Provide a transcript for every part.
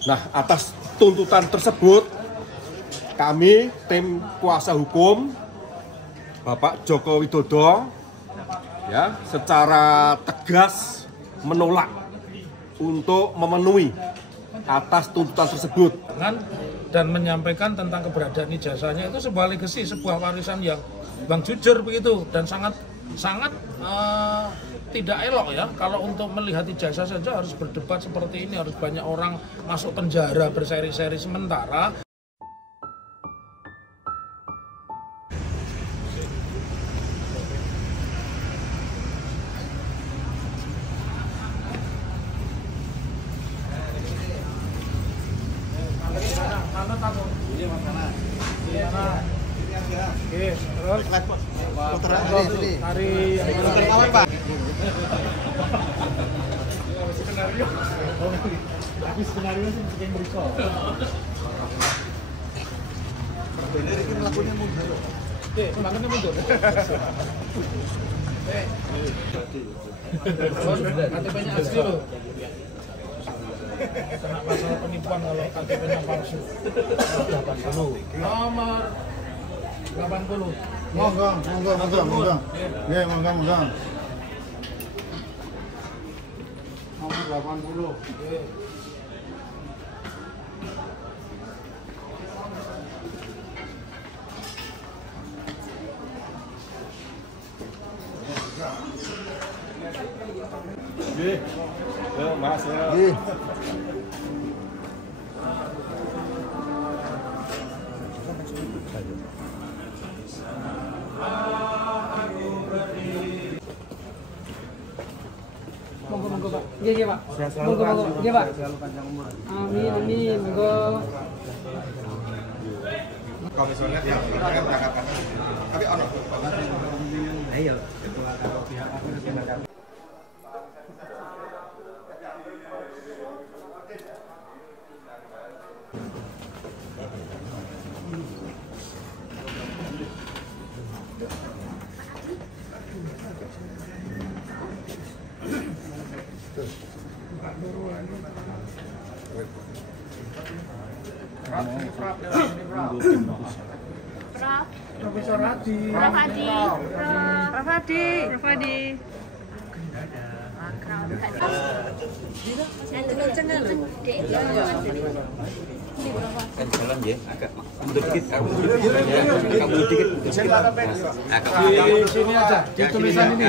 Nah, atas tuntutan tersebut, kami tim kuasa hukum Bapak Joko Widodo ya secara tegas menolak untuk memenuhi atas tuntutan tersebut dan menyampaikan tentang keberadaan ijazahnya itu sebuah legasi, sebuah warisan yang jujur begitu dan sangat tidak elok ya kalau untuk melihat ijazah saja harus berdebat seperti ini, harus banyak orang masuk penjara berseri-seri. Sementara skenario sih bikin berikut. Bener ini lakunya mundur. Makanya mundur. KTP-nya asli loh. Kena pasal penipuan kalau KTP-nya palsu. 80. Nomor 80. Monggo. Nggih, monggo. Nomor 80. Nggih. Yo, Mas. Nggih. Monggo Pak. Iya Pak. Monggo. Iya Pak. Amin. Monggo. Komisioner yang berangkat tapi ono. Ayo. Profesor Hadi. Prof Hadi. Kan jalan ya, agak mundur dikit, agak mundur dikit. Di sini aja, di tulisan ini.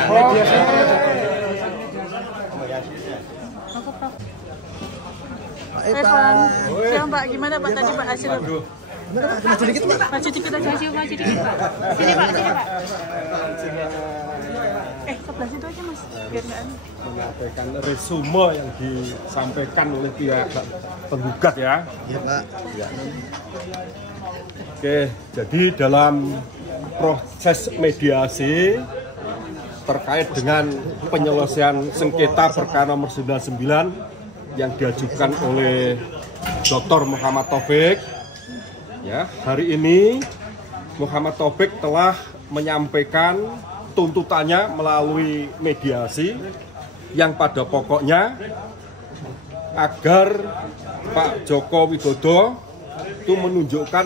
Siapa Pak? Gimana Pak tadi Pak hasil? Maju dikit Pak. Maju dikit Pak. Sini Pak. Sebelah situ aja Mas. Biar nggak Menyampaikan resume yang disampaikan oleh pihak penggugat ya. Iya, Pak. Oke, jadi dalam proses mediasi terkait dengan penyelesaian sengketa perkara nomor 99 yang diajukan oleh Dr. Muhammad Taufik. Ya, hari ini Muhammad Taufik telah menyampaikan tuntutannya melalui mediasi yang pada pokoknya agar Pak Joko Widodo itu menunjukkan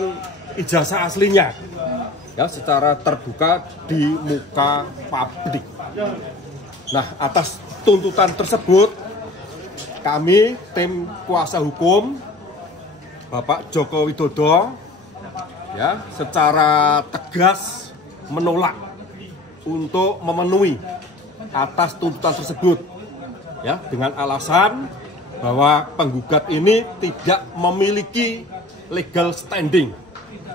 ijazah aslinya ya secara terbuka di muka publik. Nah, atas tuntutan tersebut kami tim kuasa hukum Bapak Joko Widodo ya secara tegas menolak untuk memenuhi atas tuntutan tersebut ya dengan alasan bahwa penggugat ini tidak memiliki legal standing,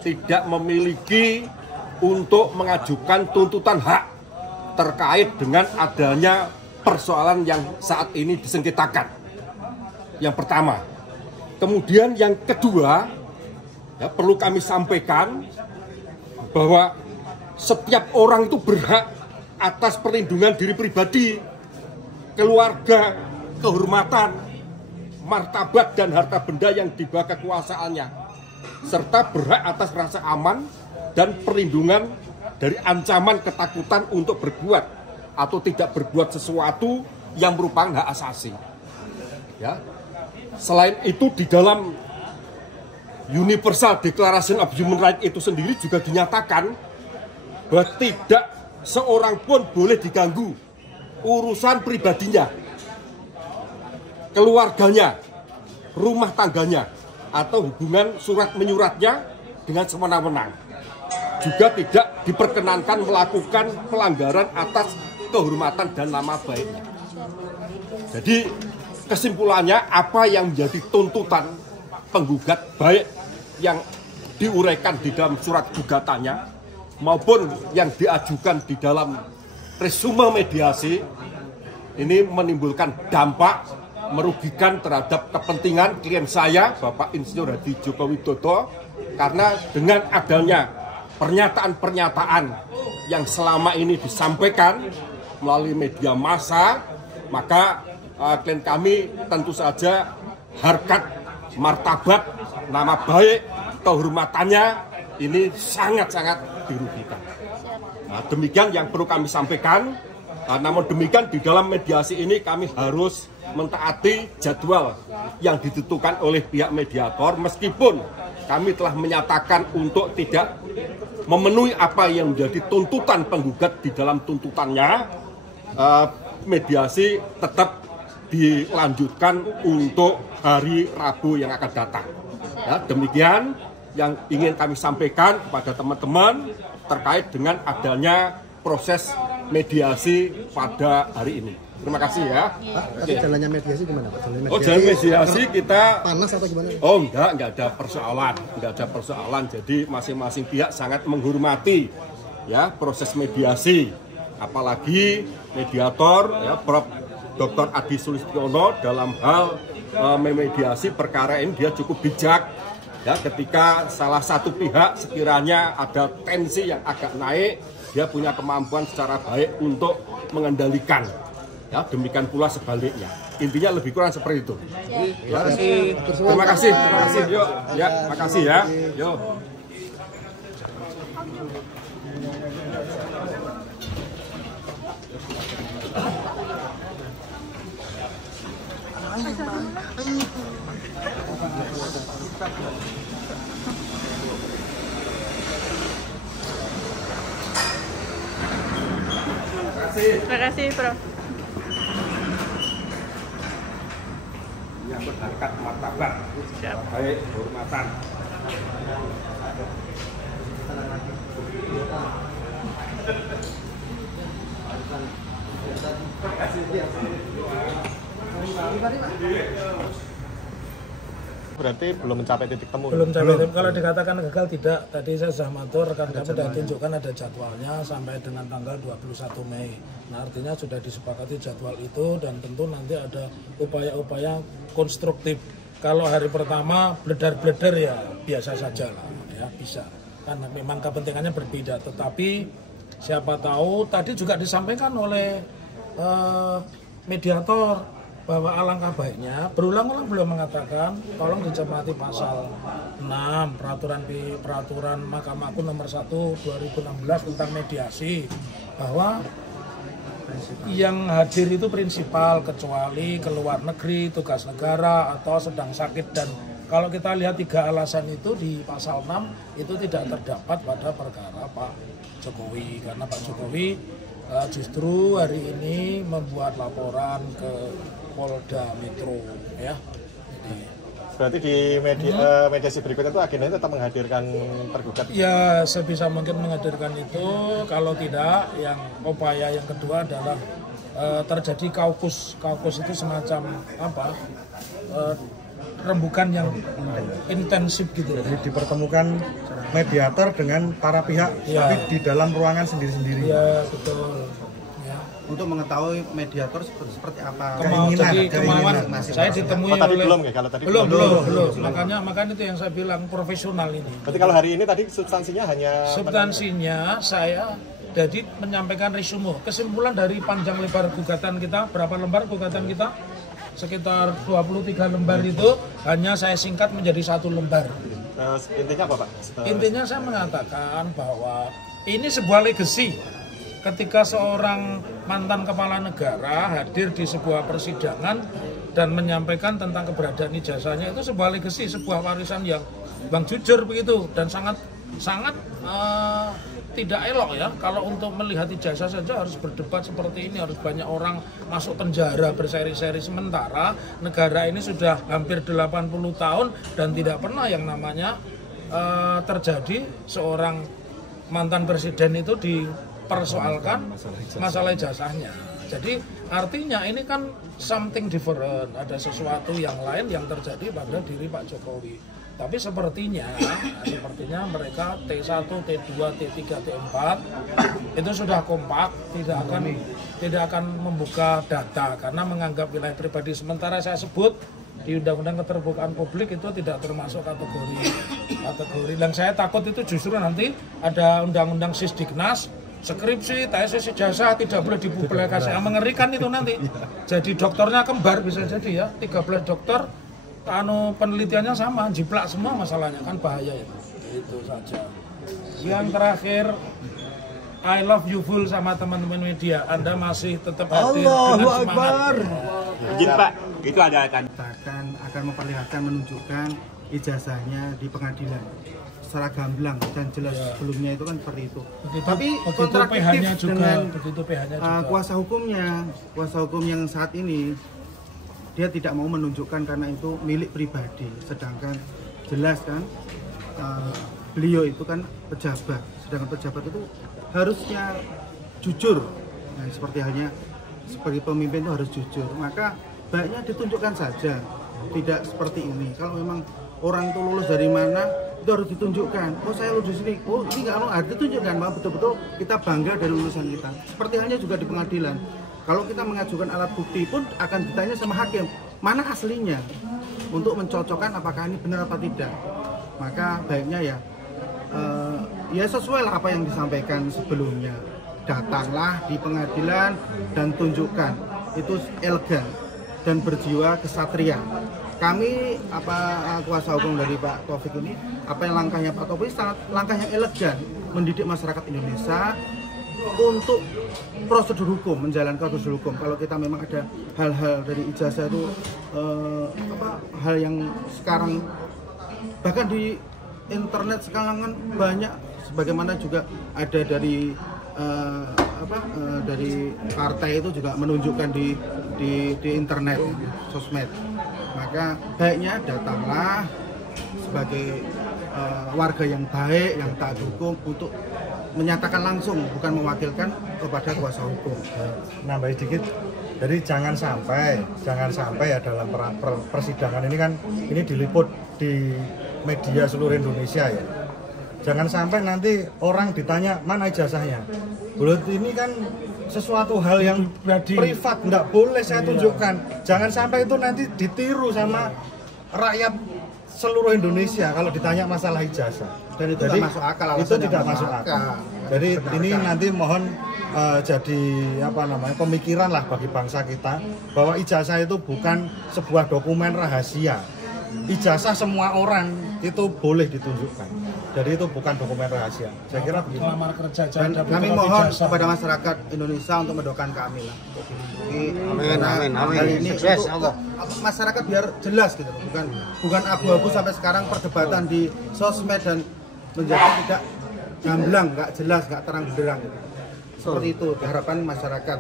tidak memiliki untuk mengajukan tuntutan hak terkait dengan adanya persoalan yang saat ini disengketakan. Yang pertama. Kemudian yang kedua, ya, perlu kami sampaikan bahwa setiap orang itu berhak atas perlindungan diri pribadi, keluarga, kehormatan, martabat dan harta benda yang di bawah kekuasaannya, serta berhak atas rasa aman dan perlindungan dari ancaman ketakutan untuk berbuat atau tidak berbuat sesuatu yang merupakan hak asasi. Ya. Selain itu di dalam Universal Declaration of Human Rights itu sendiri juga dinyatakan bahwa tidak seorang pun boleh diganggu urusan pribadinya, keluarganya, rumah tangganya, atau hubungan surat menyuratnya dengan semena-mena. Juga tidak diperkenankan melakukan pelanggaran atas kehormatan dan nama baiknya. Jadi kesimpulannya apa yang menjadi tuntutan penggugat baik yang diuraikan di dalam surat gugatannya maupun yang diajukan di dalam resume mediasi ini menimbulkan dampak merugikan terhadap kepentingan klien saya Bapak Insinyur Hadi Djoko Widodo, karena dengan adanya pernyataan-pernyataan yang selama ini disampaikan melalui media massa, maka klien kami tentu saja harkat martabat nama baik kehormatannya ini sangat-sangat dirugikan. Nah, demikian yang perlu kami sampaikan. Namun demikian di dalam mediasi ini kami harus mentaati jadwal yang ditentukan oleh pihak mediator, meskipun kami telah menyatakan untuk tidak memenuhi apa yang menjadi tuntutan penggugat di dalam tuntutannya, mediasi tetap dilanjutkan untuk hari Rabu yang akan datang. Ya, demikian yang ingin kami sampaikan kepada teman-teman terkait dengan adanya proses mediasi pada hari ini. Terima kasih ya. Tapi jalannya mediasi gimana Pak? Jalan mediasi kita panas atau gimana? Oh enggak ada persoalan. Jadi masing-masing pihak sangat menghormati ya proses mediasi. Apalagi mediator ya Prof. Dr. Adi Sulistiono dalam hal memediasi perkara ini dia cukup bijak. Ya, ketika salah satu pihak sekiranya ada tensi yang agak naik, dia punya kemampuan secara baik untuk mengendalikan. Ya, demikian pula sebaliknya. Intinya lebih kurang seperti itu. Ya. Terima kasih. Yuk, ya, makasih ya. Yuk. Terima kasih, Prof. Yang berharkat martabat, baik kehormatan. Berarti belum mencapai titik temu. Belum mencapai titik. Kalau dikatakan gagal tidak, tadi saya sudah matur, rekan kami sudah tunjukkan ada jadwalnya sampai dengan tanggal 21 Mei. Nah, artinya sudah disepakati jadwal itu dan tentu nanti ada upaya-upaya konstruktif. Kalau hari pertama bledar-bledar ya biasa saja lah, ya bisa. Karena memang kepentingannya berbeda. Tetapi siapa tahu tadi juga disampaikan oleh mediator bahwa alangkah baiknya berulang-ulang beliau mengatakan tolong dicermati pasal 6 peraturan Mahkamah Agung nomor 1 2016 tentang mediasi, bahwa yang hadir itu prinsipal kecuali ke luar negeri, tugas negara atau sedang sakit. Dan kalau kita lihat 3 alasan itu di pasal 6 itu tidak terdapat pada perkara Pak Jokowi, karena Pak Jokowi justru hari ini membuat laporan ke Polda Metro ya. Jadi, berarti di mediasi berikutnya itu agendanya tetap menghadirkan tergugat? Ya sebisa mungkin menghadirkan itu. Kalau tidak, yang upaya yang kedua adalah terjadi kaukus. Kaukus itu semacam apa? Rembukan yang intensif gitu. Jadi dipertemukan mediator dengan para pihak, ya, tapi di dalam ruangan sendiri-sendiri. Ya betul. Ya. Untuk mengetahui mediator seperti apa Kemauan saya ditemui tadi oleh belum ya, kalau tadi belum. Makanya itu yang saya bilang profesional ini. Berarti kalau hari ini tadi substansinya saya jadi menyampaikan resume kesimpulan dari panjang lebar gugatan kita. Berapa lembar gugatan kita? Sekitar 23 lembar itu hanya saya singkat menjadi 1 lembar. Intinya apa Pak? Intinya saya mengatakan bahwa ini sebuah legacy. Ketika seorang mantan kepala negara hadir di sebuah persidangan dan menyampaikan tentang keberadaan ijazahnya itu sebuah legacy, sebuah warisan yang Bang jujur begitu, dan sangat tidak elok ya kalau untuk melihat ijazah saja harus berdebat seperti ini, harus banyak orang masuk penjara berseri-seri, sementara negara ini sudah hampir 80 tahun dan tidak pernah yang namanya terjadi seorang mantan presiden itu dipersoalkan masalah ijazahnya. Jadi artinya ini kan something different, ada sesuatu yang lain yang terjadi pada diri Pak Jokowi. Tapi sepertinya mereka T1, T2, T3, T4 itu sudah kompak, tidak akan membuka data karena menganggap wilayah pribadi. Sementara saya sebut di Undang-Undang Keterbukaan Publik itu tidak termasuk kategori. Dan saya takut itu justru nanti ada Undang-Undang Sisdiknas, skripsi, tesis, ijazah tidak boleh dipublikasikan. Mengerikan itu nanti. Jadi dokternya kembar bisa jadi ya, 13 dokter penelitiannya sama, jiplak semua masalahnya, kan bahaya itu saja. Yang terakhir, I love you full sama teman-teman media. Anda masih tetap hadir dengan semangat. Izin Pak, itu ada akan memperlihatkan, menunjukkan ijazahnya di pengadilan secara gamblang dan jelas. Sebelumnya itu kan seperti itu. Tapi kontradiktif dengan kuasa hukum yang saat ini, dia tidak mau menunjukkan karena itu milik pribadi, sedangkan jelas kan beliau itu kan pejabat, sedangkan pejabat itu harusnya jujur. Nah, seperti halnya sebagai pemimpin itu harus jujur, maka baiknya ditunjukkan saja, tidak seperti ini. Kalau memang orang itu lulus dari mana itu harus ditunjukkan. Oh, saya lulus di sini, oh ini nggak harus ditunjukkan, bahwa betul-betul kita bangga dari lulusan kita. Seperti halnya juga di pengadilan. Kalau kita mengajukan alat bukti pun akan ditanya sama hakim, mana aslinya, untuk mencocokkan apakah ini benar apa tidak. Maka baiknya ya sesuai lah apa yang disampaikan sebelumnya. Datanglah di pengadilan dan tunjukkan itu elegan dan berjiwa kesatria. Kami kuasa hukum dari Pak Taufik ini, apa yang langkahnya Pak Taufik sangat langkah yang elegan, mendidik masyarakat Indonesia untuk prosedur hukum, menjalankan prosedur hukum. Kalau kita memang ada hal-hal dari ijazah itu hal yang sekarang bahkan di internet sekarang kan banyak, sebagaimana juga ada dari dari partai itu juga menunjukkan di internet, sosmed. Maka baiknya datanglah sebagai warga yang baik, yang taat hukum, untuk menyatakan langsung, bukan mewakilkan kepada kuasa hukum. Nambahin sedikit, jadi jangan sampai ya dalam persidangan ini kan ini diliput di media seluruh Indonesia ya. Jangan sampai nanti orang ditanya mana ijazahnya. Berarti ini kan sesuatu hal yang privat, nggak boleh saya tunjukkan. Jangan sampai itu nanti ditiru sama rakyat seluruh Indonesia kalau ditanya masalah ijazah. Dan itu tidak masuk akal. Itu tidak masuk akal. Jadi ini nanti mohon jadi pemikiran lah bagi bangsa kita, bahwa ijazah itu bukan sebuah dokumen rahasia. Ijazah semua orang itu boleh ditunjukkan. Jadi itu bukan dokumen rahasia. Saya kira begitu. Dan kami mohon kepada masyarakat Indonesia untuk mendoakan kami lah. Amin. Hal ini untuk masyarakat biar jelas gitu, bukan abu-abu sampai sekarang perdebatan di sosmed dan menjadi tidak gamblang, nggak jelas, nggak terang benderang. Seperti itu harapan masyarakat.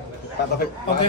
Oke.